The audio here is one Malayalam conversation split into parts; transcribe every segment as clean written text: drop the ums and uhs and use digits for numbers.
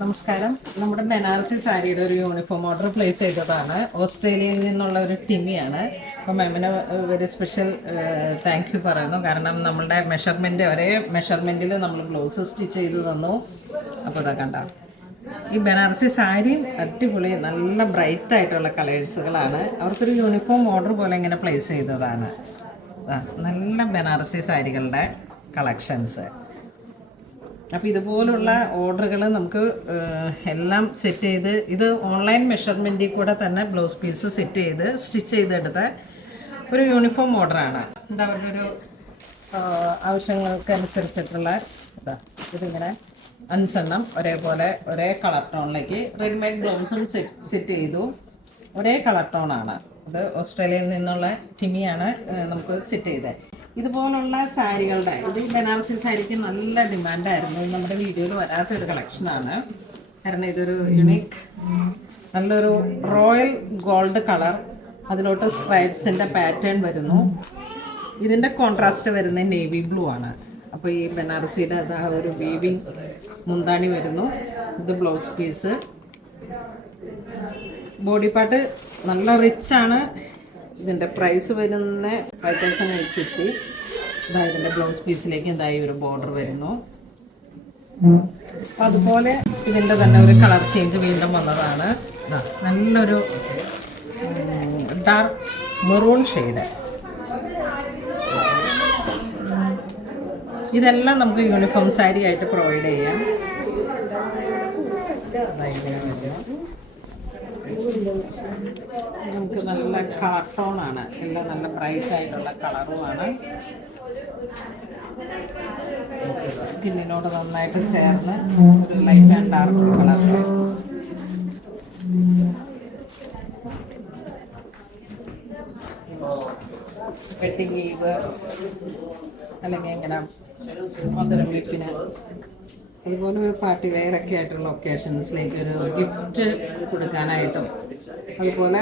നമസ്കാരം. നമ്മുടെ ബനാറസി സാരിയുടെ ഒരു യൂണിഫോം ഓർഡർ പ്ലേസ് ചെയ്തതാണ്. ഓസ്ട്രേലിയയിൽ നിന്നുള്ള ഒരു ടിമിയാണ്. അപ്പോൾ മാമിന് വെരി സ്പെഷ്യൽ താങ്ക് യു പറയുന്നു. കാരണം നമ്മളുടെ മെഷർമെൻറ്റ് ഒരേ മെഷർമെൻറ്റിൽ നമ്മൾ ബ്ലൗസ് സ്റ്റിച്ച് ചെയ്ത് തന്നു. അപ്പോൾ ഇതാ കണ്ട ഈ ബനാറസി സാരിയും അടിപൊളി നല്ല ബ്രൈറ്റ് ആയിട്ടുള്ള കളേഴ്സുകളാണ്. അവർക്കൊരു യൂണിഫോം ഓർഡർ പോലെ ഇങ്ങനെ പ്ലേസ് ചെയ്തതാണ്. നല്ല ബനാറസി സാരികളുടെ കളക്ഷൻസ്. അപ്പോൾ ഇതുപോലുള്ള ഓർഡറുകൾ നമുക്ക് എല്ലാം സെറ്റ് ചെയ്ത് ഇത് ഓൺലൈൻ മെഷർമെൻറ്റിൽ കൂടെ തന്നെ ബ്ലൗസ് പീസ് സെറ്റ് ചെയ്ത് സ്റ്റിച്ച് ചെയ്തെടുത്ത ഒരു യൂണിഫോം ഓർഡറാണ്. ഇത് അവരുടെ ഒരു ആവശ്യങ്ങൾക്ക് അനുസരിച്ചിട്ടുള്ള ഇതിങ്ങനെ 5 എണ്ണം ഒരേപോലെ ഒരേ കളർ ടോണിലേക്ക് റെഡിമെയ്ഡ് ബ്ലൗസും സെറ്റ് ചെയ്തു. ഒരേ കളർ ടോണാണ്. ഇത് ഓസ്ട്രേലിയയിൽ നിന്നുള്ള ടിമിയാണ് നമുക്ക് സെറ്റ് ചെയ്തത്. ഇതുപോലുള്ള സാരികളുടെ ഇത് ബനാറസി സാരിക്ക് നല്ല ഡിമാൻഡായിരുന്നു. നമ്മുടെ വീഡിയോയിൽ വരാത്തൊരു കളക്ഷനാണ്. കാരണം ഇതൊരു യുണീക്ക് നല്ലൊരു റോയൽ ഗോൾഡ് കളർ, അതിലോട്ട് സ്ട്രൈപ്സിൻ്റെ പാറ്റേൺ വരുന്നു. ഇതിൻ്റെ കോൺട്രാസ്റ്റ് വരുന്ന നേവി ബ്ലൂ ആണ്. അപ്പോൾ ഈ ബനാറസിയുടെ ഒരു വീവിങ് മുന്താണി വരുന്നു. ഇത് ബ്ലൗസ് പീസ്. ബോഡി പാർട്ട് നല്ല റിച്ചാണ്. ഇതിൻ്റെ പ്രൈസ് വരുന്ന 5850. ഇതിൻ്റെ ബ്ലൗസ് പീസിലേക്ക് ഇതായി ഒരു ബോർഡർ വരുന്നു. അതുപോലെ ഇതിൻ്റെ തന്നെ ഒരു കളർ ചേഞ്ച് വീണ്ടും വന്നതാണ്. നല്ലൊരു ഡാർക്ക് മെറൂൺ ഷെയ്ഡ്. ഇതെല്ലാം നമുക്ക് യൂണിഫോം സാരി ആയിട്ട് പ്രൊവൈഡ് ചെയ്യാം. നമുക്ക് നല്ല കളർ ടോണാണ്. എല്ലാം നല്ല ബ്രൈറ്റ് ആയിട്ടുള്ള കളറുമാണ്. സ്കിന്നിനോട് നന്നായിട്ട് ചേർന്ന് ഒരു light and dark colour. Wedding leave അല്ലെങ്കിൽ ഇങ്ങനെ മധുരം വിപ്പിന് അതുപോലെ ഒരു പാർട്ടി വെയർ ഒക്കെ ആയിട്ടുള്ള ഒക്കേഷൻസിലേക്ക് ഒരു ഗിഫ്റ്റ് കൊടുക്കാനായിട്ടും അതുപോലെ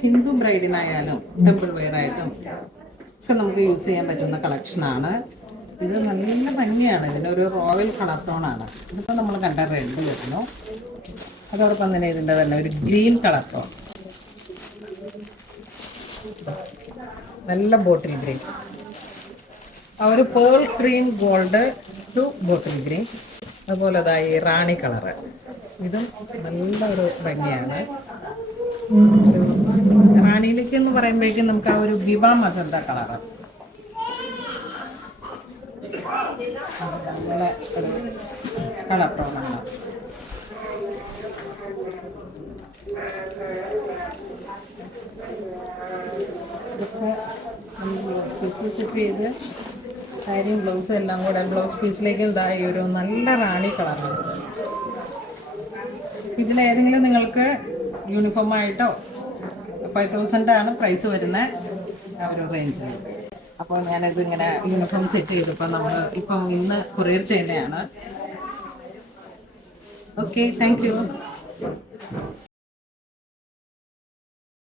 ഹിന്ദു ബ്രൈഡിനായാലും ടെമ്പിൾ വെയർ ആയിട്ടും ഒക്കെ നമുക്ക് യൂസ് ചെയ്യാൻ പറ്റുന്ന കളക്ഷനാണ്. ഇത് നല്ല ഭംഗിയാണ്. ഇതിനൊരു റോയൽ കളർ ടോണാണ്. ഇതിപ്പോൾ നമ്മൾ കണ്ട റെഡ് വരുന്നു. അതോടൊപ്പം തന്നെ ഇതിൻ്റെ തന്നെ ഒരു ഗ്രീൻ കളർ ടോൺ, നല്ല ബോട്ടിൽ ഗ്രീൻ, ആ ഒരു pearl cream gold to bottle green. അതുപോലെ അതായി റാണി കളറ്. ഇതും നല്ലൊരു ഭംഗിയാണ്. റാണിയിലേക്ക് എന്ന് പറയുമ്പോഴേക്കും നമുക്ക് ആ ഒരു വിവാ മജന്ത കളറ് നല്ല ഒരു കളർ ടോണാണ്. ഇതൊക്കെ സെറ്റ് ചെയ്ത് സാരിയും ബ്ലൗസും എല്ലാം കൂടെ ബ്ലൗസ് പീസിലേക്ക് ഇതായി ഒരു നല്ല റാണി കളറാണ്. ഇതിലേതെങ്കിലും നിങ്ങൾക്ക് യൂണിഫോമായിട്ടോ 5000 ആണ് പ്രൈസ് വരുന്നത് ആ ഒരു റേഞ്ചിൽ. അപ്പോൾ ഞാനിത് ഇങ്ങനെ യൂണിഫോം സെറ്റ് ചെയ്തപ്പോൾ നമ്മൾ ഇപ്പം ഇന്ന് കൊറിയർ ചെയ്യുന്നതാണ്. Okay, thank you.